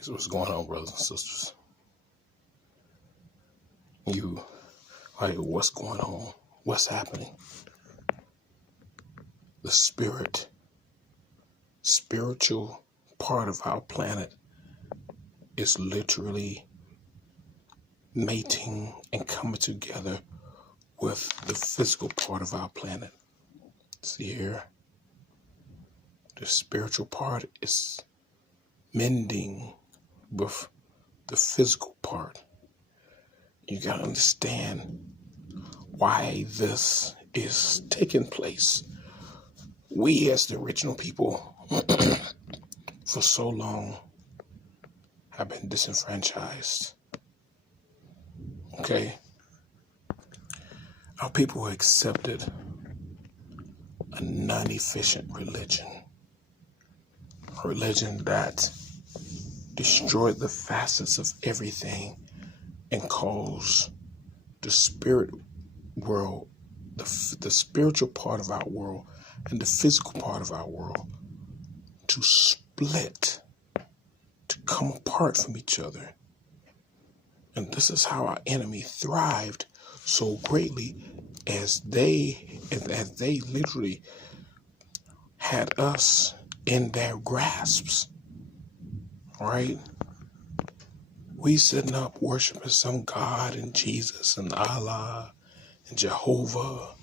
Here's what's going on, brothers and sisters. You, like, what's going on? What's happening? The spiritual part of our planet is literally mating and coming together with the physical part of our planet. See here? The spiritual part is mending with the physical part. You gotta understand why this is taking place. We as the original people for so long have been disenfranchised. Okay? Our people accepted a non-efficient religion. A religion that destroyed the facets of everything and caused the spirit world, the spiritual part of our world and the physical part of our world to split, to come apart from each other. And this is how our enemy thrived so greatly as they literally had us in their grasps. Right? We sitting up worshiping some God and Jesus and Allah and Jehovah.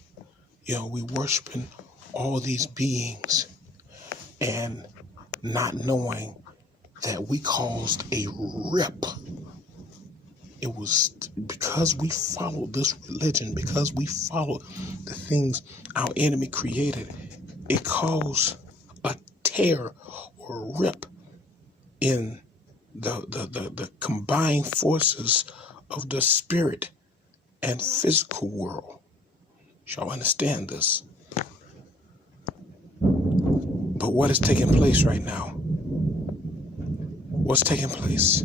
We worshiping all these beings and not knowing that we caused a rip. It was because we followed this religion, because we followed the things our enemy created, it caused a tear or a rip in the combined forces of the spirit and physical world. Y'all understand this? But what is taking place right now? What's taking place?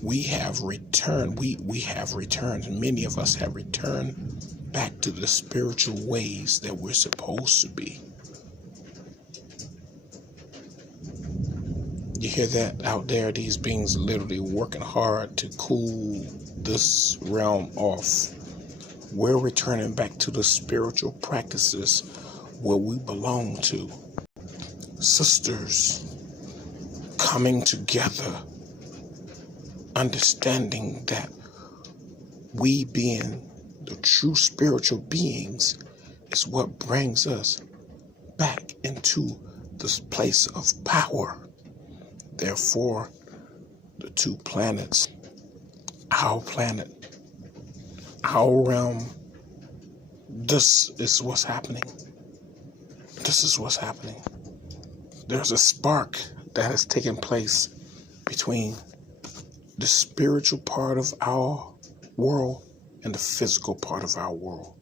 We have returned. We have returned. Many of us have returned back to the spiritual ways that we're supposed to be. You hear that out there? These beings literally working hard to cool this realm off. We're returning back to the spiritual practices where we belong to. Sisters coming together, understanding that we being the true spiritual beings is what brings us back into this place of power. Therefore, the two planets, our planet, our realm, this is what's happening. This is what's happening. There's a spark that has taken place between the spiritual part of our world and the physical part of our world.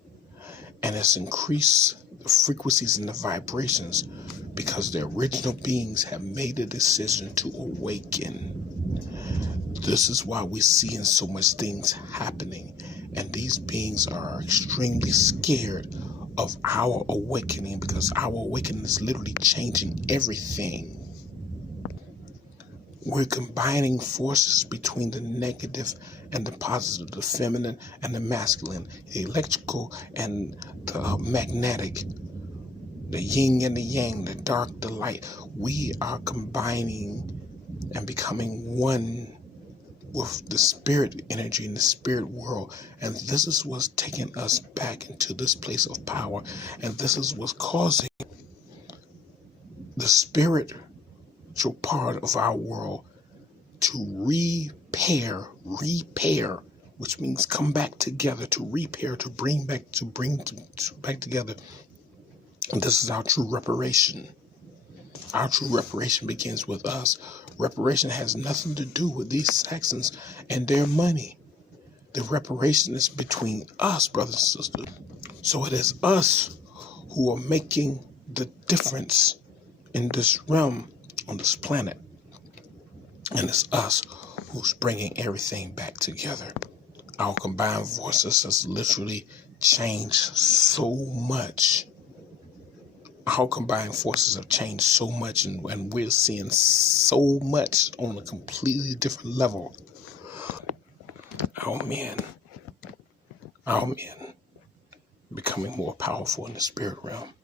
And it's increased the frequencies and the vibrations because the original beings have made a decision to awaken. This is why we're seeing so much things happening. And these beings are extremely scared of our awakening because our awakening is literally changing everything. We're combining forces between the negative and the positive, the feminine and the masculine, the electrical and the magnetic, the yin and the yang, the dark, the light. We are combining and becoming one with the spirit energy in the spirit world. And this is what's taking us back into this place of power. And this is what's causing the spiritual part of our world to repair, which means come back together, to repair, to bring back together. And this is our true reparation. Our true reparation begins with us. Reparation has nothing to do with these Saxons and their money. The reparation is between us, brothers and sisters. So it is us who are making the difference in this realm, on this planet. And it's us who's bringing everything back together. Our combined forces has literally changed so much our combined forces have changed so much, and we're seeing so much on a completely different level. Our men becoming more powerful in the spirit realm,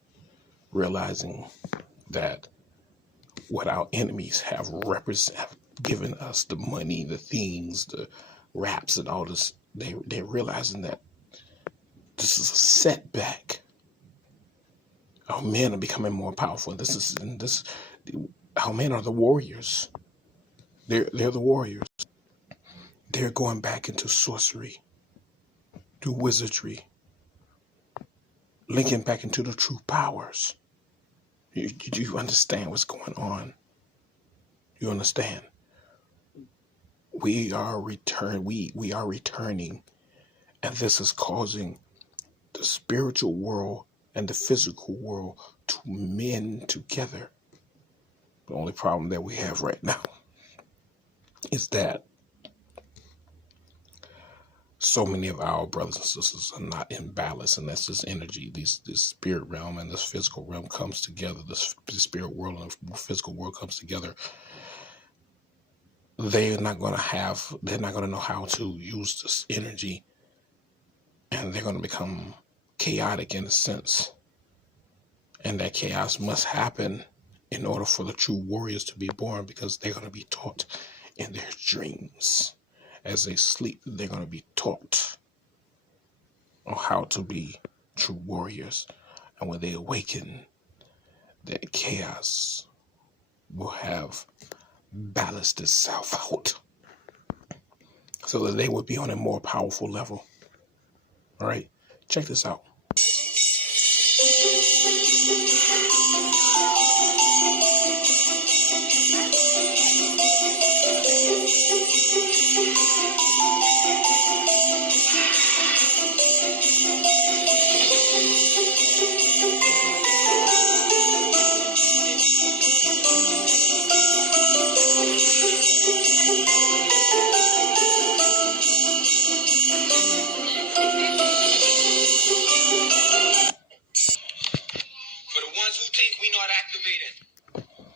realizing that what our enemies have given us, the money, the things, the raps and all this, they're realizing that this is a setback. Our men are becoming more powerful. Our men are the warriors. They're the warriors. They're going back into sorcery, to wizardry, linking back into the true powers. You understand what's going on? You understand? We are returning, and this is causing the spiritual world and the physical world to mend together. The only problem that we have right now is that so many of our brothers and sisters are not in balance, and that's this energy. This spirit realm and this physical realm comes together. This spirit world and the physical world comes together. They're not going to know how to use this energy, and they're going to become chaotic in a sense. And that chaos must happen in order for the true warriors to be born, because they're going to be taught in their dreams. As they sleep, they're going to be taught on how to be true warriors. And when they awaken, that chaos will have balanced itself out, so that they would be on a more powerful level. All right, check this out.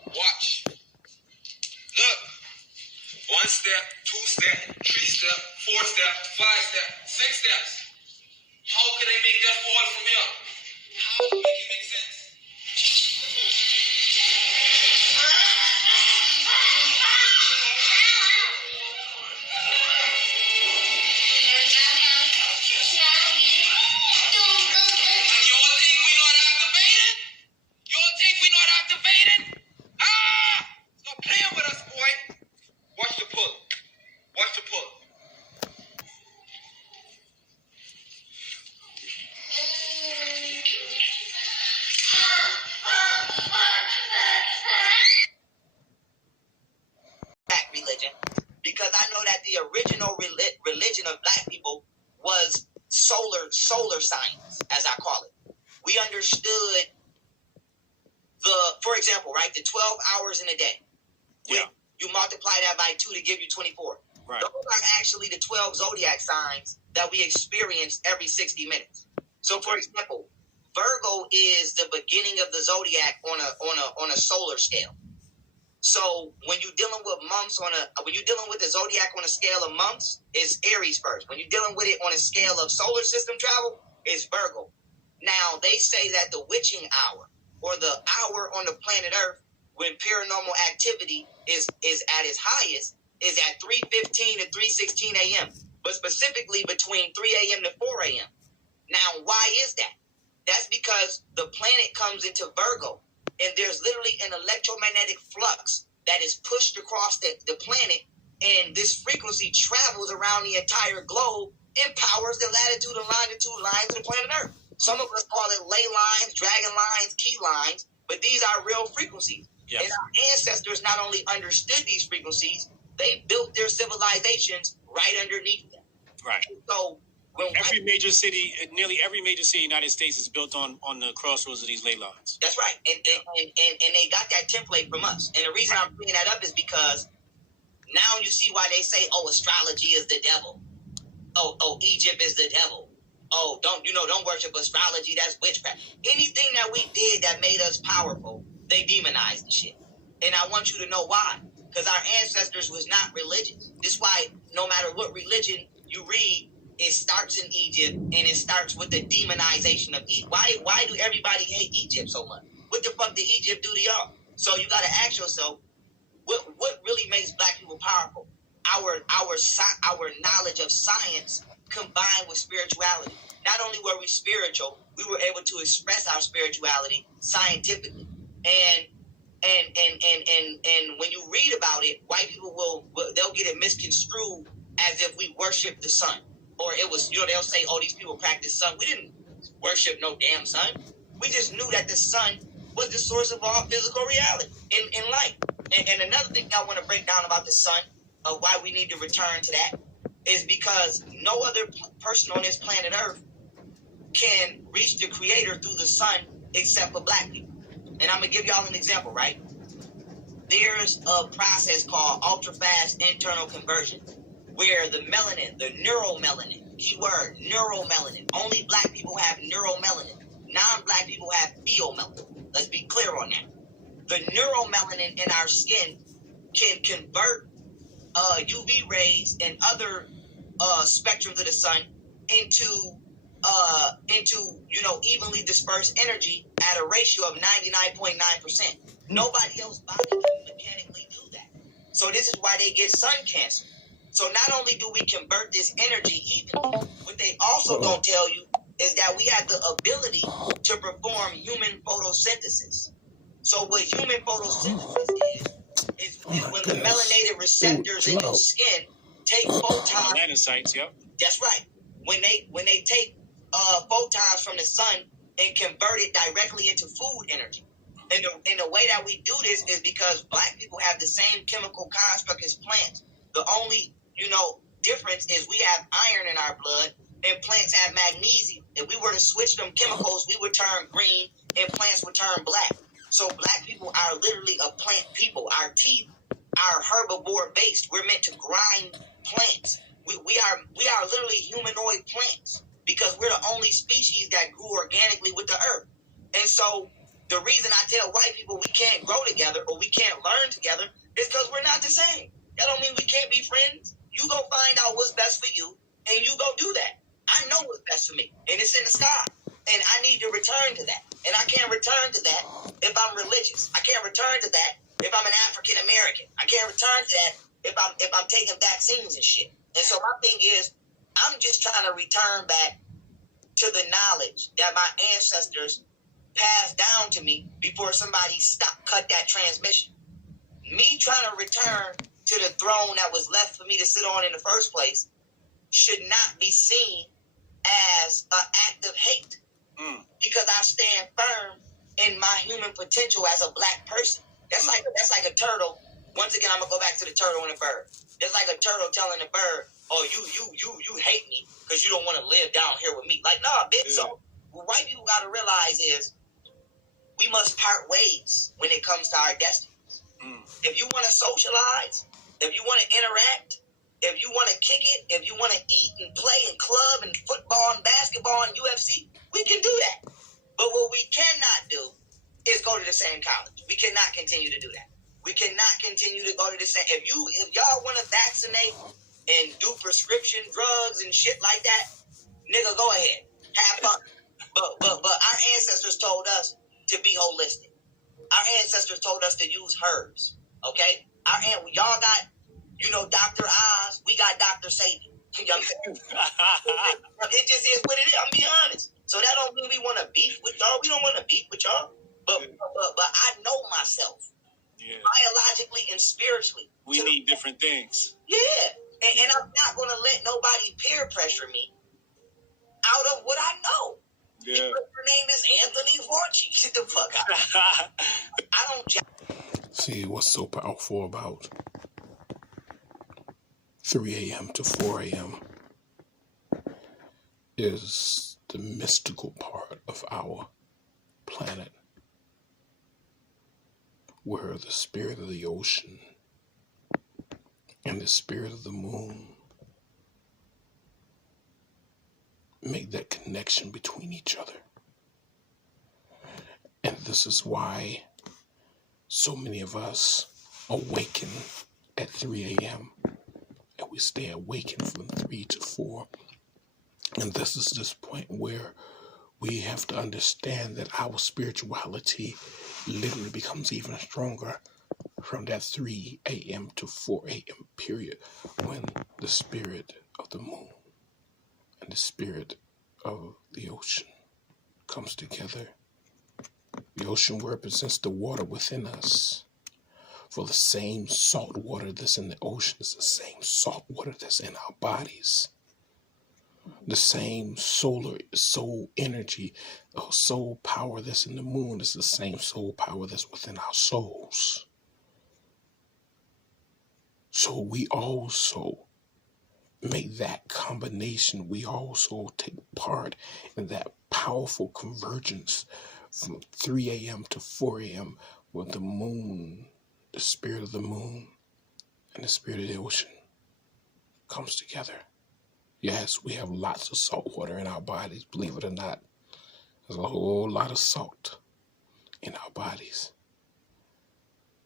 Watch. Look. 1 step, 2 step, 3 step, 4 step, 5 step, 6 steps. How can they make that fall from here? How make it make sense? Because I know that the original religion of black people was solar science, as I call it. We understood for example, right, the 12 hours in a day. Yeah. You multiply that by 2 to give you 24. Right. Those are actually the 12 zodiac signs that we experience every 60 minutes. So, for example, Virgo is the beginning of the zodiac on a solar scale. So when you're dealing with months when you're dealing with the zodiac on a scale of months, it's Aries first. When you're dealing with it on a scale of solar system travel, it's Virgo. Now they say that the witching hour, or the hour on the planet Earth when paranormal activity is at its highest, is at 3:15 to 3:16 a.m. But specifically between 3 a.m. to 4 a.m. Now, why is that? That's because the planet comes into Virgo, and there's literally an electromagnetic flux that is pushed across the planet, and this frequency travels around the entire globe and powers the latitude and longitude lines of the planet Earth. Some of us call it ley lines, dragon lines, key lines, but these are real frequencies. Yes. And our ancestors not only understood these frequencies, they built their civilizations right underneath them. Right. So nearly every major city in the United States is built on the crossroads of these ley lines. That's right. And they got that template from us. And the reason I'm bringing that up is because now you see why they say, oh, astrology is the devil. Oh, Egypt is the devil. oh, don't worship astrology, that's witchcraft. Anything that we did that made us powerful, they demonized the shit. And I want you to know why. Because our ancestors was not religious. This is why no matter what religion you read, it starts in Egypt and it starts with the demonization of Egypt. Why do everybody hate Egypt so much? What the fuck did Egypt do to y'all? So you got to ask yourself, what really makes black people powerful? Our knowledge of science combined with spirituality. Not only were we spiritual, we were able to express our spirituality scientifically. And when you read about it, white people they'll get it misconstrued as if we worship the sun. Or it was, they'll say, oh, these people practice sun. We didn't worship no damn sun. We just knew that the sun was the source of all physical reality in life. And another thing I want to break down about the sun, of why we need to return to that, is because no other person on this planet Earth can reach the creator through the sun except for black people. And I'm going to give y'all an example, right? There's a process called ultra-fast internal conversion, where the melanin, the neuromelanin, keyword, neuromelanin, only black people have neuromelanin. Non-black people have pheomelanin. Let's be clear on that. The neuromelanin in our skin can convert UV rays and other spectrums of the sun into evenly dispersed energy at a ratio of 99.9%. Nobody else body can mechanically do that. So this is why they get sun cancer. So not only do we convert this energy evenly, what they also don't tell you is that we have the ability to perform human photosynthesis. So what human photosynthesis is when the melanated receptors in your skin take photons. Melanocytes, yep. That's right. When they take photons from the sun and convert it directly into food energy. And the way that we do this is because black people have the same chemical construct as plants. The only, difference is we have iron in our blood and plants have magnesium. If we were to switch them chemicals, we would turn green and plants would turn black. So black people are literally a plant people. Our teeth are herbivore based. We're meant to grind plants. We are literally humanoid plants because we're the only species that grew organically with the earth. And so the reason I tell white people we can't grow together or we can't learn together is because we're not the same. That don't mean we can't be friends. You go find out what's best for you and you go do that. I know what's best for me and it's in the sky. And I need to return to that. And I can't return to that if I'm religious. I can't return to that if I'm an African American. I can't return to that if I'm taking vaccines and shit. And so my thing is, I'm just trying to return back to the knowledge that my ancestors passed down to me before somebody cut that transmission. Me trying to return to the throne that was left for me to sit on in the first place should not be seen as an act of hate. Because I stand firm in my human potential as a black person. That's like a turtle. Once again, I'm gonna go back to the turtle and the bird. It's like a turtle telling the bird, "Oh, you hate me because you don't want to live down here with me." Like, nah, bitch. Yeah. So what white people gotta realize is we must part ways when it comes to our destinies. If you want to socialize, if you want to interact, if you want to kick it, if you want to eat and play and club and football and basketball and UFC, we can do that. But what we cannot do is go to the same college. We cannot continue to do that. We cannot continue to go to the same. If y'all want to vaccinate and do prescription drugs and shit like that, nigga, go ahead. Have fun. But our ancestors told us to be holistic. Our ancestors told us to use herbs. Okay? Y'all got, Dr. Oz. We got Dr. Satan. It just is what it is. I'm being honest. So that don't mean we want to beef with y'all. We don't want to beef with y'all. But I know myself. Yeah. Biologically and spiritually. We need different things. Yeah. And I'm not going to let nobody peer pressure me out of what I know. Yeah. Because her name is Anthony Fauci. Get the fuck out. I don't... See, what's so powerful about 3 a.m. to 4 a.m. is the mystical part of our planet, where the spirit of the ocean and the spirit of the moon make that connection between each other. And this is why so many of us awaken at 3 a.m. and we stay awakened from 3 to 4. And this is this point where we have to understand that our spirituality literally becomes even stronger from that 3 a.m. to 4 a.m. period, when the spirit of the moon and the spirit of the ocean comes together. The ocean represents the water within us. For the same salt water that's in the ocean is the same salt water that's in our bodies. The same soul energy, soul power that's in the moon is the same soul power that's within our souls. So we also make that combination. We also take part in that powerful convergence from 3 a.m. to 4 a.m. with the moon, the spirit of the moon, and the spirit of the ocean comes together. Yes, we have lots of salt water in our bodies, believe it or not. There's a whole lot of salt in our bodies.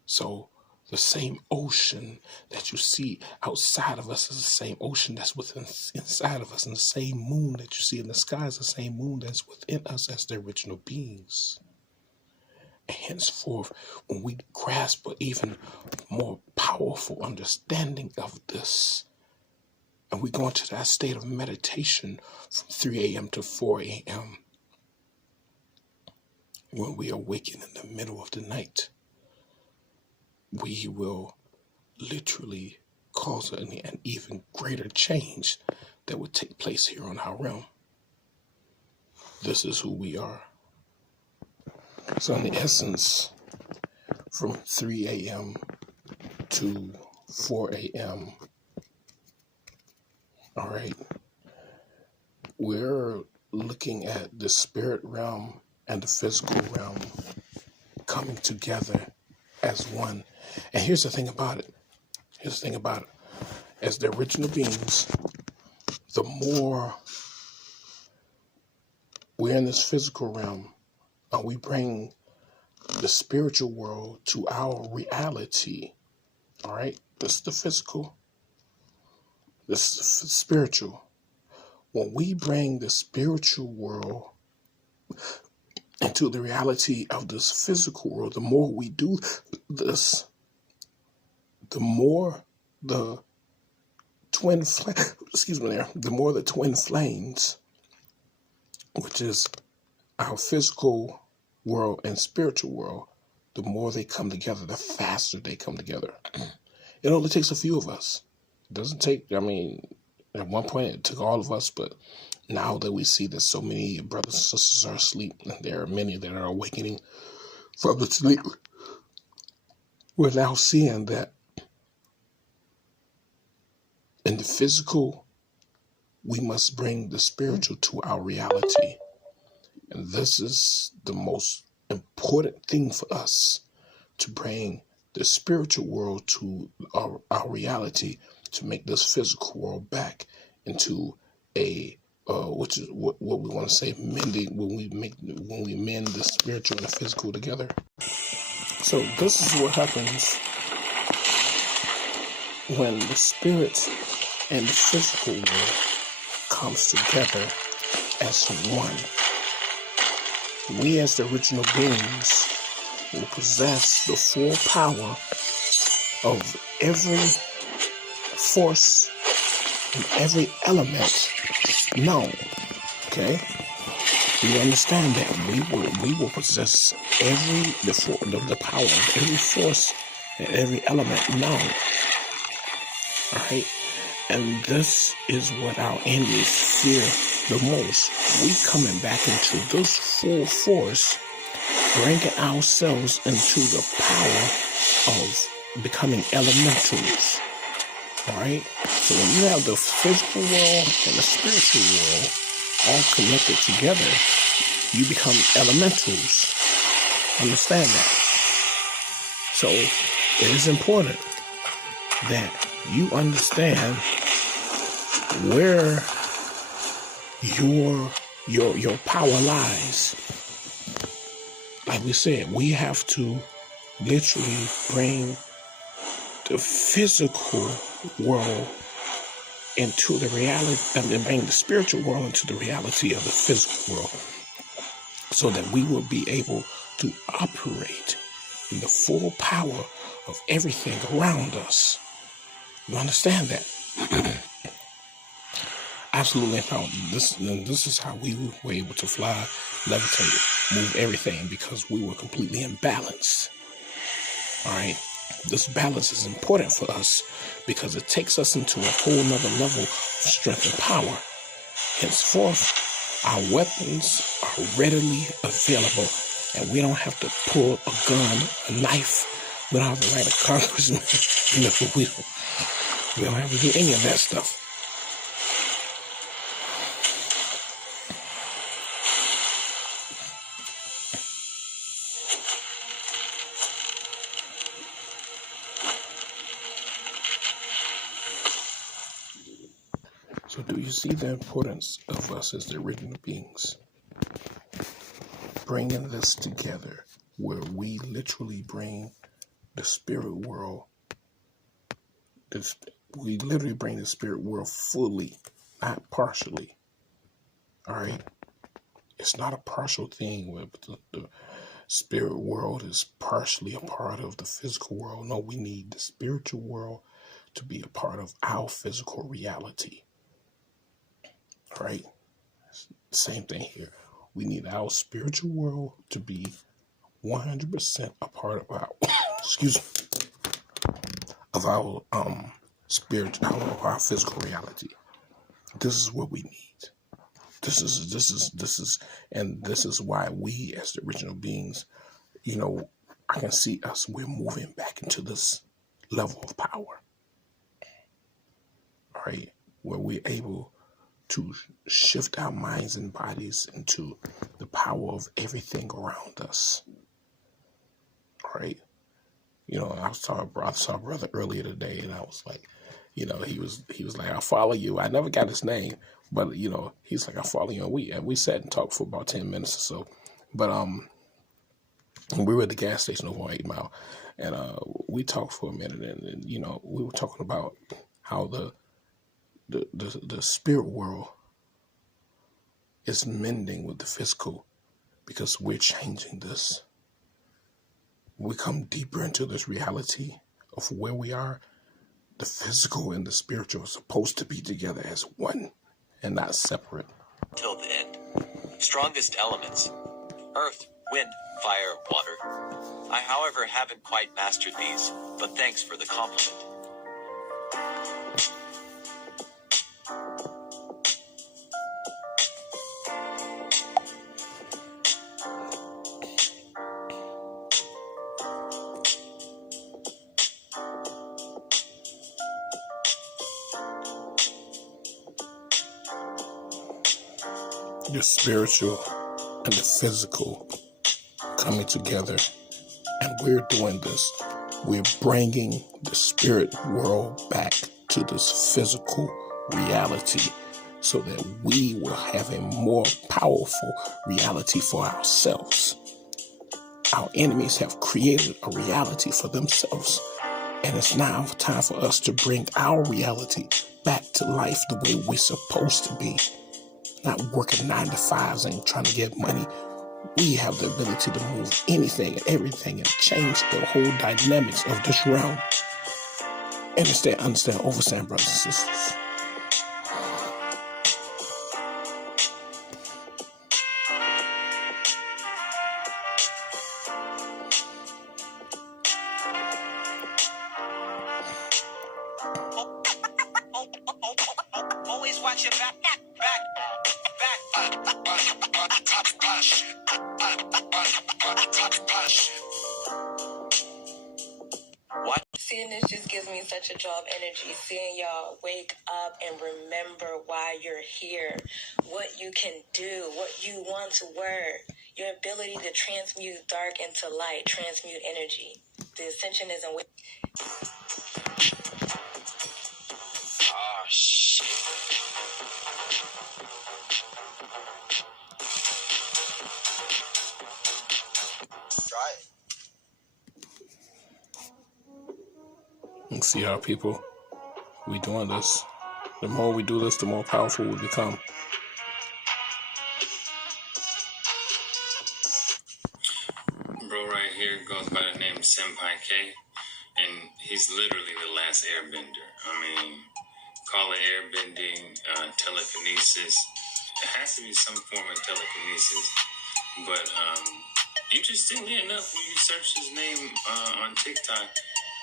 So the same ocean that you see outside of us is the same ocean that's inside of us, and the same moon that you see in the sky is the same moon that's within us as the original beings. And henceforth, when we grasp an even more powerful understanding of this, and we go into that state of meditation from 3 a.m. to 4 a.m., when we awaken in the middle of the night, we will literally cause an even greater change that would take place here on our realm. This is who we are. So in the essence, from 3 a.m. to 4 a.m., all right, we're looking at the spirit realm and the physical realm coming together as one. And here's the thing about it. As the original beings, the more we're in this physical realm, and we bring the spiritual world to our reality. All right? This is the physical. This is the spiritual. When we bring the spiritual world into the reality of this physical world, the more we do this, the more the twin flames, which is our physical world and spiritual world, the more they come together, the faster they come together. It only takes a few of us. It doesn't take, at one point it took all of us, but now that we see that so many brothers and sisters are asleep, and there are many that are awakening from the sleep, we're now seeing that in the physical, we must bring the spiritual to our reality. And this is the most important thing for us, to bring the spiritual world to our reality, to make this physical world back into a which is what we want to say, mending, when we mend the spiritual and the physical together. So this is what happens when the spirit and the physical world comes together as one. We as the original beings will possess the full power of every force and every element known. Okay? You understand that we will possess the power of every force and every element known. All right? And this is what our enemies fear the most. We coming back into this full force, bringing ourselves into the power of becoming elementals. All right? So when you have the physical world and the spiritual world all connected together, you become elementals. Understand that? So it is important that you understand where your power lies. Like we said, we have to literally bring the physical world into the reality, and bring the spiritual world into the reality of the physical world, so that we will be able to operate in the full power of everything around us. You understand that? Absolutely empowered. This is how we were able to fly, levitate, move everything, because we were completely in balance. All right. This balance is important for us because it takes us into a whole nother level of strength and power. Henceforth, our weapons are readily available, and we don't have to pull a gun, a knife. We don't have to write a congressman. We don't have to do any of that stuff. So do you see the importance of us as the original beings? Bringing this together, where we literally bring the spirit world, we literally bring the spirit world fully, not partially. All right? It's not a partial thing where the spirit world is partially a part of the physical world. No, we need the spiritual world to be a part of our physical reality. All right? Same thing here. We need our spiritual world to be 100% a part of our, of our our physical reality. This is what we need. This is why we, as the original beings, I can see us. We're moving back into this level of power. All right, where we're able to shift our minds and bodies into the power of everything around us. All right. I saw a brother earlier today, and I was like, he was like, I follow you. I never got his name, but he's like, I follow you. And we sat and talked for about 10 minutes or so. But we were at the gas station over on 8 Mile, and we talked for a minute, and we were talking about how the spirit world is mending with the physical, because we're changing this. We come deeper into this reality of where we are. The physical and the spiritual are supposed to be together as one and not separate. Till the end. Strongest elements: earth, wind, fire, water. I, however, haven't quite mastered these, but thanks for the compliment. The spiritual and the physical coming together, and we're doing this. We're bringing the spirit world back to this physical reality, so that we will have a more powerful reality for ourselves. Our enemies have created a reality for themselves, and it's now time for us to bring our reality back to life the way we're supposed to be. Not working 9 to 5s and trying to get money. We have the ability to move anything and everything and change the whole dynamics of this realm. Understand, brothers and sisters. Always watch your back. What? Seeing this just gives me such a job energy. Seeing y'all wake up and remember why you're here, what you can do, what you once were, your ability to transmute dark into light, transmute energy. The ascension isn't with. Oh, shit. See how people, we doing this. The more we do this, the more powerful we become. Bro right here goes by the name Senpai K, and he's literally the last airbender. I mean, call it airbending, telekinesis. It has to be some form of telekinesis. But interestingly enough, when you search his name on TikTok,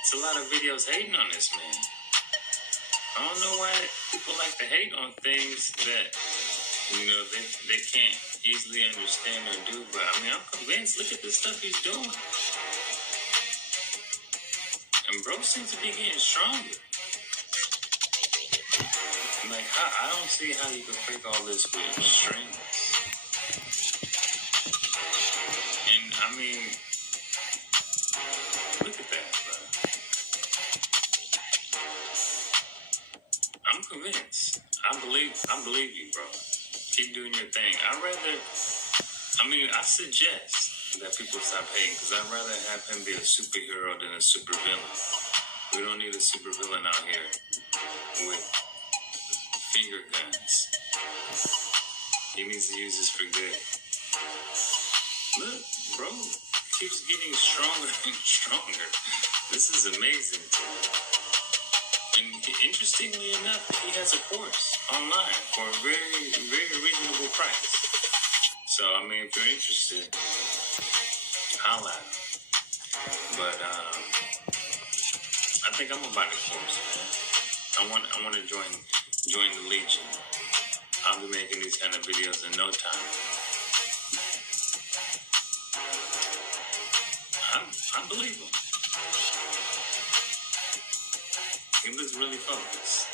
it's a lot of videos hating on this man. I don't know why people like to hate on things that, you know, they can't easily understand or do. But I mean, I'm convinced. Look at the stuff he's doing. And bro seems to be getting stronger. Like, I don't see how you can fake all this with strings. And I mean, look at that, bro. I'm convinced. I believe you, bro. Keep doing your thing. I suggest that people stop hating, because I'd rather have him be a superhero than a supervillain. We don't need a supervillain out here with finger guns. He needs to use this for good. Look, bro, keeps getting stronger and stronger. This is amazing to me. And interestingly enough, he has a course online for a very, very reasonable price. So, I mean, if you're interested, holla at him. But I think I'm gonna buy the course, man. I want to join the Legion. I'll be making these kind of videos in no time. I believe him. He looks really focused.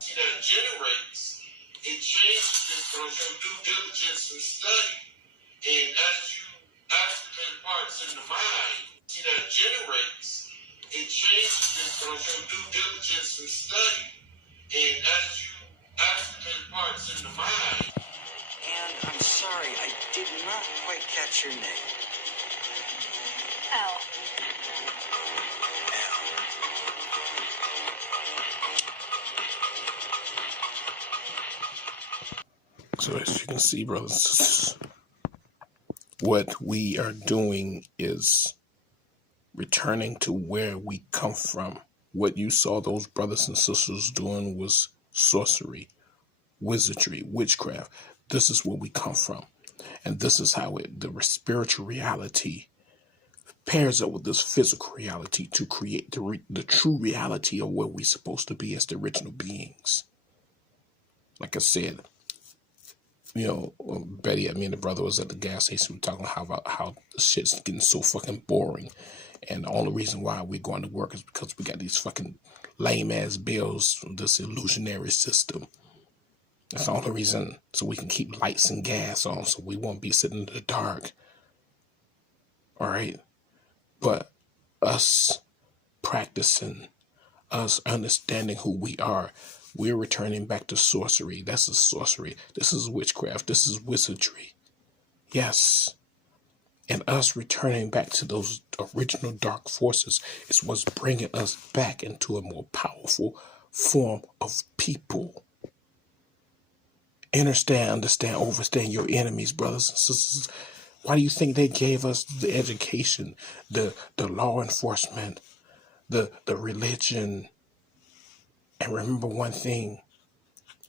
That generates, it changes it from your due diligence and study. And as you activate parts in the mind, that generates, it changes it from your due diligence and study. And as you activate parts in the mind. And I'm sorry, I did not quite catch your name. Al. So as you can see, brothers and sisters, what we are doing is returning to where we come from. What you saw those brothers and sisters doing was sorcery, wizardry, witchcraft. This is where we come from. And this is how the spiritual reality pairs up with this physical reality to create the true reality of where we're supposed to be as the original beings. Like I said, you know, Betty, I mean, the brother was at the gas station. We were talking about how the shit's getting so fucking boring. And the only reason why we're going to work is because we got these fucking lame-ass bills from this illusionary system. That's the only reason, so we can keep lights and gas on, so we won't be sitting in the dark. All right? But us practicing, us understanding who we are, we're returning back to sorcery. This is sorcery. This is witchcraft. This is wizardry. Yes. And us returning back to those original dark forces is what's bringing us back into a more powerful form of people. Understand, overstand your enemies, brothers and sisters. Why do you think they gave us the education, the law enforcement, the religion? And remember one thing,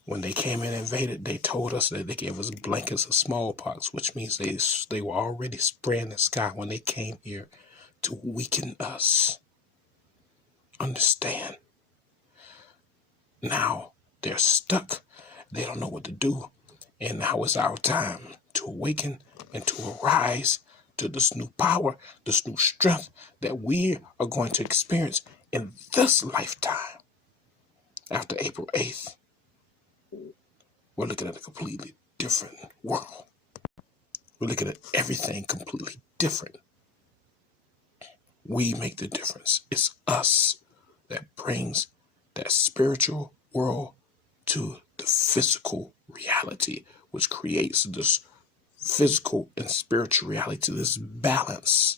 when they came in and invaded, they told us that they gave us blankets of smallpox, which means they were already spraying the sky when they came here to weaken us. Understand? Now they're stuck. They don't know what to do. And now it's our time to awaken and to arise to this new power, this new strength that we are going to experience in this lifetime. After April 8th, we're looking at a completely different world. We're looking at everything completely different. We make the difference. It's us that brings that spiritual world to the physical reality, which creates this physical and spiritual reality, this balance.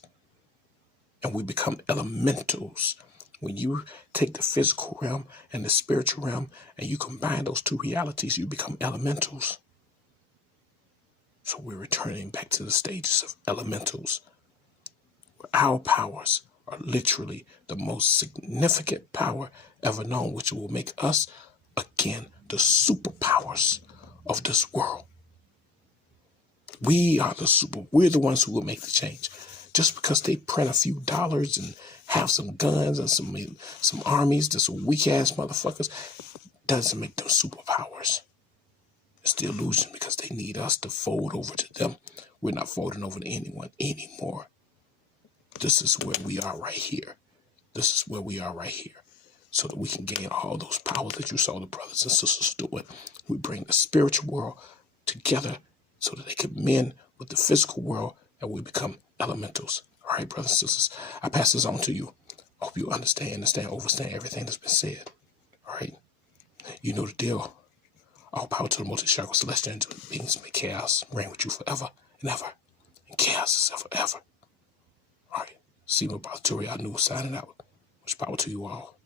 And we become elementals. When you take the physical realm and the spiritual realm and you combine those two realities, you become elementals. So we're returning back to the stages of elementals. Our powers are literally the most significant power ever known, which will make us, again, the superpowers of this world. We're the ones who will make the change. Just because they print a few dollars and have some guns and some armies, just weak ass motherfuckers, doesn't make them superpowers. It's the illusion because they need us to fold over to them. We're not folding over to anyone anymore. This is where we are right here. This is where we are right here. So that we can gain all those powers that you saw the brothers and sisters doing. We bring the spiritual world together so that they can mend with the physical world and we become elementals. All right, brothers and sisters, I pass this on to you. I hope you understand, overstand everything that's been said. All right, you know the deal. All power to the multi-chakra celestial angelic beings. May chaos reign with you forever and ever. And chaos is ever, ever. All right, Sima Balaturi, I knew signing out. Much power to you all.